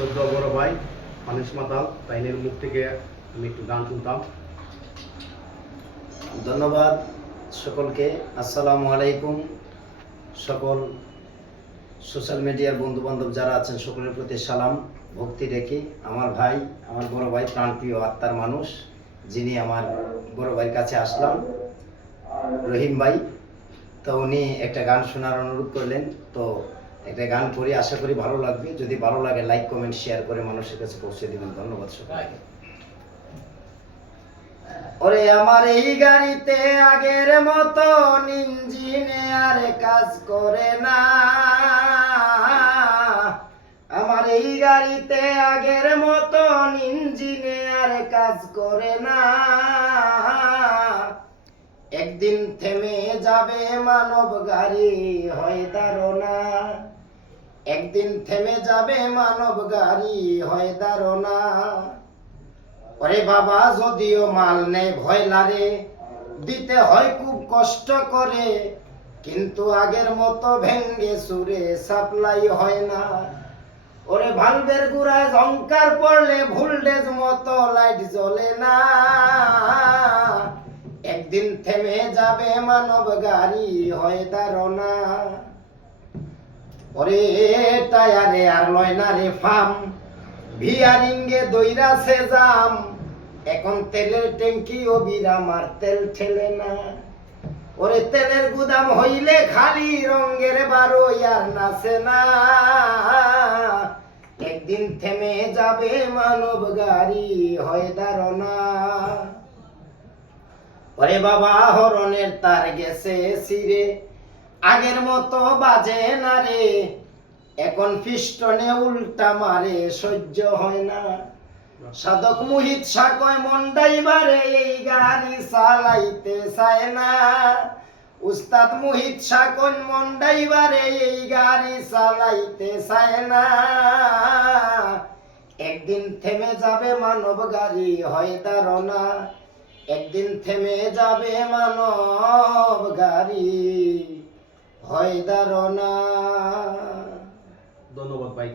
শ্রদ্ধ বড় ভাই মানুষ মাতাল তাইনের মুখ থেকে আমি একটু গান শুনতাম। ধন্যবাদ সকলকে। আসসালামু আলাইকুম। সকল সোশ্যাল মিডিয়ার বন্ধু বান্ধব যারা আছেন সকলের প্রতি সালাম ভক্তি রেখে আমার ভাই, আমার বড় ভাই, প্রাণপ্রিয় আত্মার মানুষ, যিনি আমার বড় ভাইয়ের কাছে আসলাম, রহিম ভাই। তো উনি একটা গান শোনার অনুরোধ করলেন, তো একটা গান করি, আশা করি ভালো লাগবে। যদি ভালো লাগে লাইক কমেন্ট শেয়ার করে মানুষের কাছে পৌঁছে দিবেন। ধন্যবাদ সকলকে। ওরে আমার এই গাড়িতে আগের মতো ইঞ্জিনে আর কাজ করে না। আমার এই গাড়িতে আগের মতো ইঞ্জিনে আর কাজ করে না। একদিন থেমে যাবে মানব গাড়ি হয় ধারণা। একদিন থেমে যাবে মানব গাড়ি হয় ধারণা। ওরে বাবা যদিও মাল নেই ভয় লাগে, দিতে হয় খুব কষ্ট করে, কিন্তু আগের মতো ভেঙ্গে সুরে সাপ্লাই হয় না। ওরে ভালভের গুড়ায় ঝংকার পড়লে ভোল্টেজ মতো লাইট জ্বলে না। একদিন থেমে যাবে মানব গাড়ি হয় ধারণা। ওরে টায়ারে আর লয় না রে ফার্ম, ভিয়ারিংয়ে দইরাছে জাম। এখন তেলের ট্যাঙ্কি ও বিরাম আর তেল ঠেলে না। ওরে তেলের গুদাম হইলে খালি রঙের বারো আর নাচে না। একদিন থেমে যাবে মানব গাড়ি হয় ধারণা। ওরে বাবা হরনের তার গেছে ছিঁড়ে, আগের মতো বাজে না রে। এখন পিস্টনে উল্টা মারে সহ্য হয় না। সাধক মোহিত সাকয় মন্ডাইবারে এই গাড়ি চালাইতে চায় না। উস্তাদ মোহিত সাকন মন্ডাইবারে এই গাড়ি চালাইতে চায় না। একদিন থেমে যাবে মানব গাড়ি হয় ধারণা। একদিন থেমে যাবে মানব গাড়ি হয় ধারণা। ধন্যবাদ ভাই।